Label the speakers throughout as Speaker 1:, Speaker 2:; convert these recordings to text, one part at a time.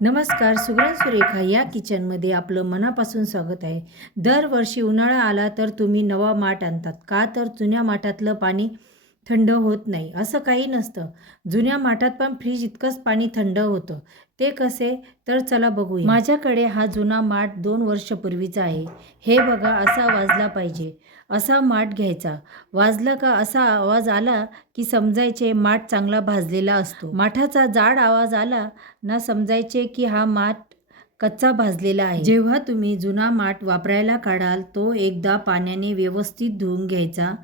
Speaker 1: नमस्कार सुगरण सुरेखा या किचनमध्ये आपलं मनापासून स्वागत आहे. दरवर्षी उन्हाळा आला तर तुम्ही नवा माठ आणतात. का तर जुन्या माठातलं पाणी थंड होत नाही असं काही नसतं. जुन्या माठात पण फ्रीज इतकंच पाणी थंड होतं. ते कसे? तर चला बघूया. माझ्याकडे हा जुना माठ दोन वर्षापूर्वीचा आहे. हे बघा असा वाजला पाहिजे. असा माठ घ्यायचा. वाजला का असा आवाज आला की समजायचे माठ चांगला भाजलेला असतो. माठाचा जाड आवाज आला ना समजायचे की हा माठ कच्चा भाजलेला आहे. जेव्हा तुम्ही जुना माठ वापरायला काढाल तो एकदा पाण्याने व्यवस्थित धुवून घ्यायचा.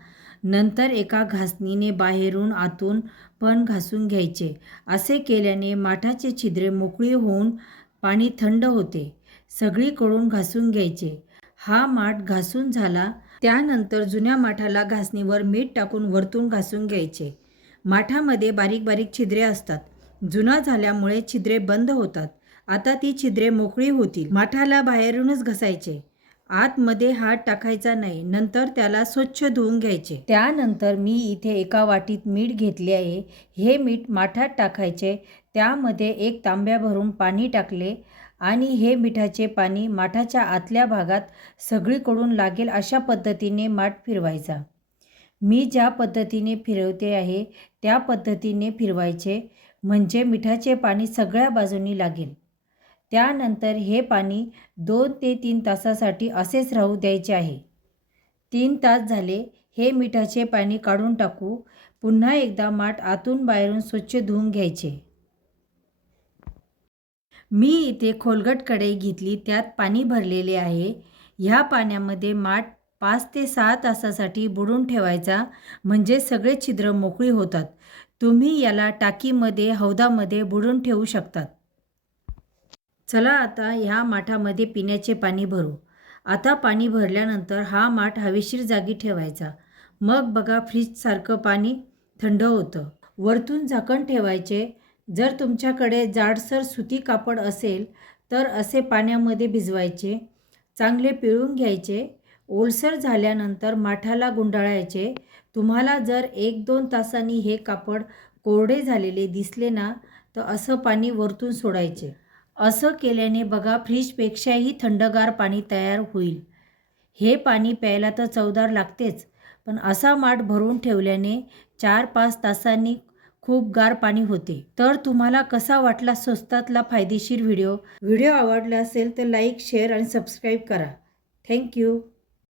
Speaker 1: नंतर एका घासणीने बाहेरून आतून पण घासून घ्यायचे. असे केल्याने माठाचे छिद्रे मोकळी होऊन पाणी थंड होते. सगळीकडून घासून घ्यायचे. हा माठ घासून झाला. त्यानंतर जुन्या माठाला घासणीवर मीठ टाकून वरतून घासून घ्यायचे. माठामध्ये बारीक बारीक छिद्रे असतात. जुना झाल्यामुळे छिद्रे बंद होतात. आता ती छिद्रे मोकळी होतील. माठाला बाहेरूनच घसायचे. आतमध्ये हात टाकायचा नाही नंतर त्याला स्वच्छ धुवून घ्यायचे. त्यानंतर मी इथे एका वाटीत मीठ घेतले आहे. हे मीठ माठात टाकायचे. त्यामध्ये एक तांब्या भरून पाणी टाकले आणि हे मिठाचे पाणी माठाच्या आतल्या भागात सगळीकडून लागेल अशा पद्धतीने माठ फिरवायचा. मी ज्या पद्धतीने फिरवते आहे त्या पद्धतीने फिरवायचे. म्हणजे मिठाचे पाणी सगळ्या बाजूनी लागेल. त्यानंतर हे पाणी दोन ते तीन तासासाठी असेच राहू द्यायचे आहे. तीन तास झाले हे मिठाचे पाणी काढून टाकू पुन्हा एकदा माठ आतून बाहेरून स्वच्छ धुवून घ्यायचे. मी इथे खोलगट कढई घेतली त्यात पाणी भरलेले आहे. ह्या पाण्यामध्ये माठ पाच ते सहा तासासाठी बुडून ठेवायचा म्हणजे सगळे छिद्र मोकळी होतात. तुम्ही याला टाकीमध्ये हौदामध्ये बुडून ठेवू शकतात. चला आता ह्या माठामध्ये पिण्याचे पाणी भरू. आता पाणी भरल्यानंतर हा माठ हवेशीर जागी ठेवायचा. मग बघा फ्रीजसारखं पाणी थंड होतं. वरतून झाकण ठेवायचे. जर तुमच्याकडे जाडसर सुती कापड असेल तर असे पाण्यामध्ये भिजवायचे. चांगले पिळून घ्यायचे. ओलसर झाल्यानंतर माठाला गुंडाळायचे. तुम्हाला जर एक दोन तासांनी हे कापड कोरडे झालेले दिसले ना तर असं पाणी वरतून सोडायचे. असं केल्याने बघा फ्रीजपेक्षाही थंडगार पाणी तयार होईल. हे पाणी प्यायला तर चवदार लागतेच पण असा माठ भरून ठेवल्याने चार पाच तासांनी खूप गार पाणी होते. तर तुम्हाला कसा वाटला स्वस्तातला फायदेशीर व्हिडिओ? व्हिडिओ आवडला असेल तर लाईक शेअर आणि सबस्क्राईब करा. Thank you